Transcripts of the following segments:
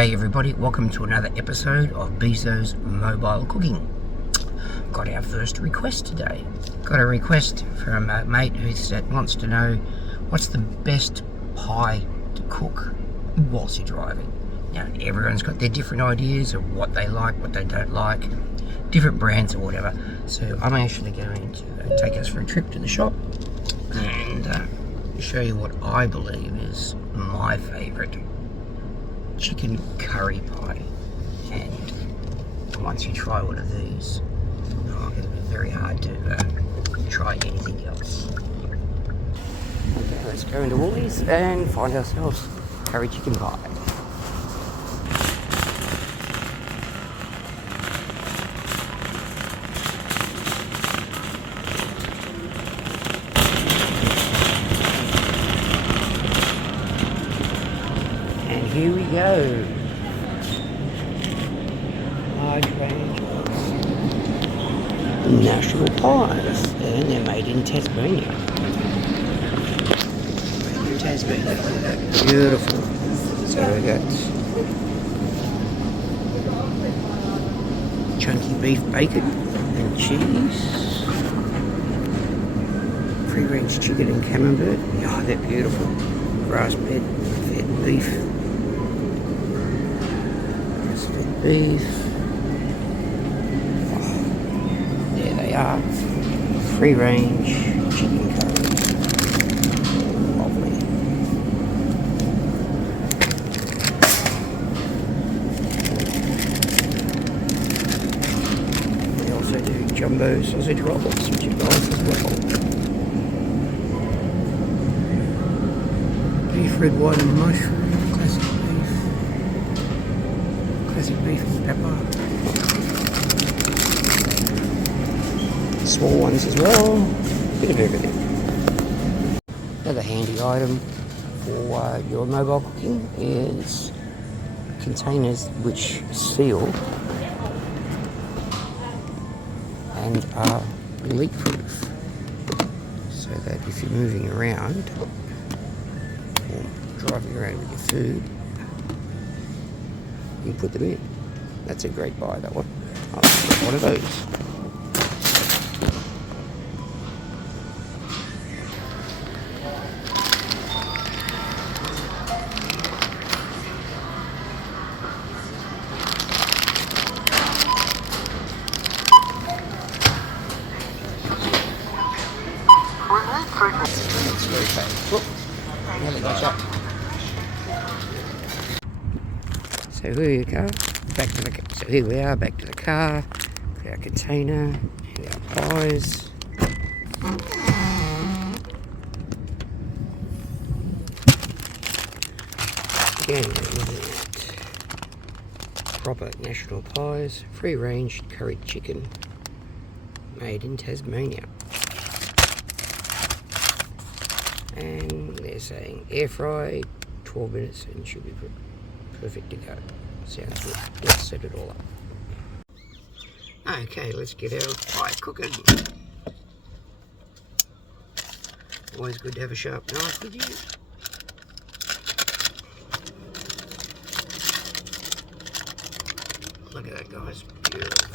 G'day everybody, welcome to another episode of Beazos Mobile Cooking. Got our first request today. Got a request from a mate who wants to know what's the best pie to cook whilst you're driving. Now everyone's got their different ideas of what they like, what they don't like, different brands or whatever. So I'm actually going to take us for a trip to the shop and show you what I believe is my favourite chicken curry pie. And once you try one of these, it'll be very hard to try anything else. Okay, let's go into Woolies and find ourselves curry chicken pie. Here we go. Large range of national pies, and they're made in Tasmania. Beautiful. So we got chunky beef bacon and cheese, free-range chicken and camembert. Oh, they're beautiful. Grass-fed beef. Beef. Oh, there they are. Free range chicken curry. Lovely. We also do jumbo sausage rolls, which is nice as well. Beef, red wine and mushroom. Classic beef and pepper. Small ones as well. Bit of everything. Another handy item for your mobile cooking is containers which seal and are leak proof, so that if you're moving around or driving around with your food, you can put them in. That's a great buy, that one. I'll get one of those. That's very fast. Whoop. Nearly got up. So here we go, so here we are, back to the car, our container, and our pies. Again, we're looking at proper national pies, free range curried chicken, made in Tasmania. And they're saying air fry, 12 minutes, and should be perfect to go. Sounds good. Let's set it all up. Okay, let's get our pie cooking. Always good to have a sharp knife with you. Look at that, guys. Beautiful.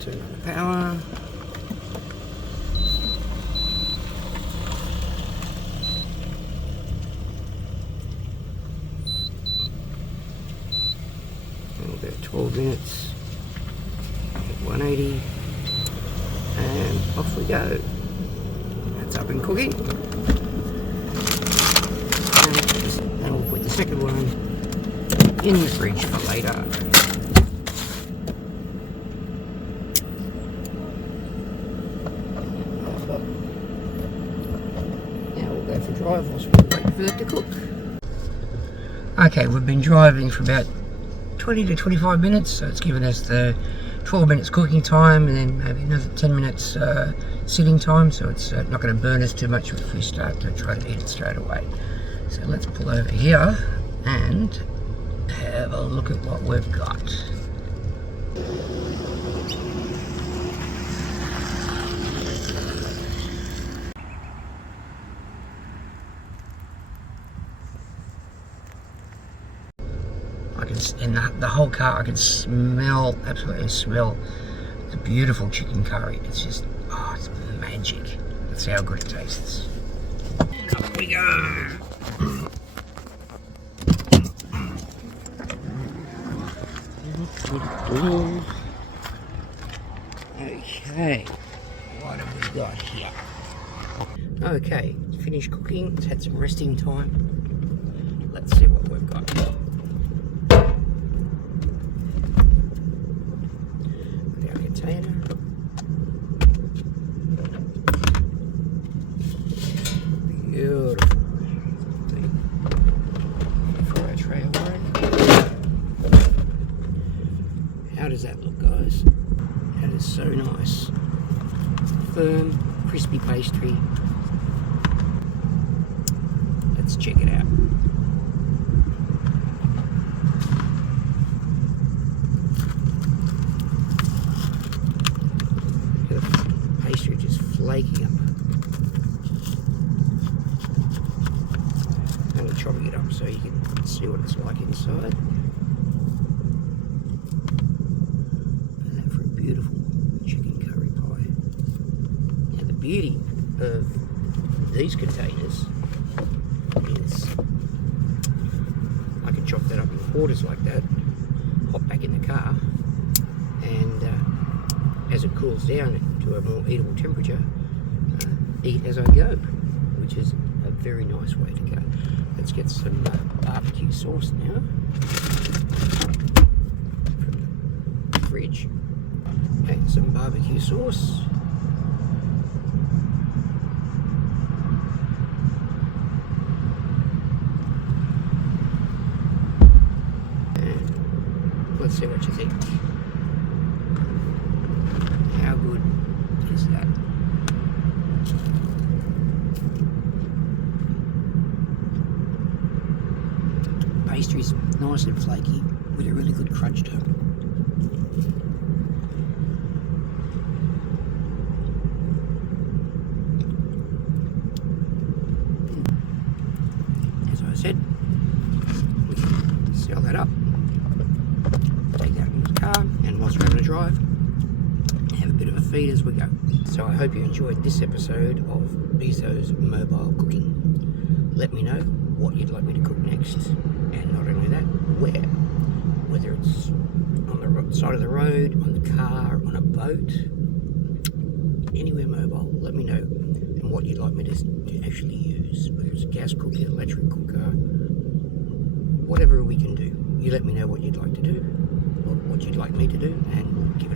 Turn on the power. About 12 minutes at 180, and off we go. That's up and cooking. And we'll put the second one in the fridge for later. For drive whilst we wait for it to cook. Okay, we've been driving for about 20 to 25 minutes, so it's given us the 12 minutes cooking time and then maybe another 10 minutes sitting time, so it's not going to burn us too much if we start to try to eat it straight away. So let's pull over here and have a look at what we've got. just in the whole car I can smell, absolutely smell the beautiful chicken curry. It's just, oh, it's magic. That's how good it tastes. Up we go. Okay, what have we got here? Okay, finished cooking. It's had some resting time. Let's see what we've got. Got our container. Beautiful. Throw our tray away. How does that look, guys? That is so nice. Firm, crispy pastry. Let's check it out. The pastry just flaking up. I'm chopping it up so you can see what it's like inside. And that for a beautiful chicken curry pie. Now the beauty of these containers is I can chop that up in quarters like that, hop back in the car, and as it cools down to a more eatable temperature, eat as I go, which is a very nice way to go. Let's get some barbecue sauce now from the fridge, and some barbecue sauce. Let's see what you think. How good is that? Pastry's nice and flaky with a really good crunch to it. As I said, we can seal that up. Take that into the car, and whilst we're having a drive, have a bit of a feed as we go. So I hope you enjoyed this episode of Beazos Mobile Cooking. Let me know what you'd like me to cook next, and not only that, where. Whether it's on the side of the road, on the car, on a boat, anywhere mobile, let me know, and what you'd like me to actually use. Whether it's a gas cooker, electric cooker, whatever we can do. You let me know what you'd like to do, or what you'd like me to do, and we'll give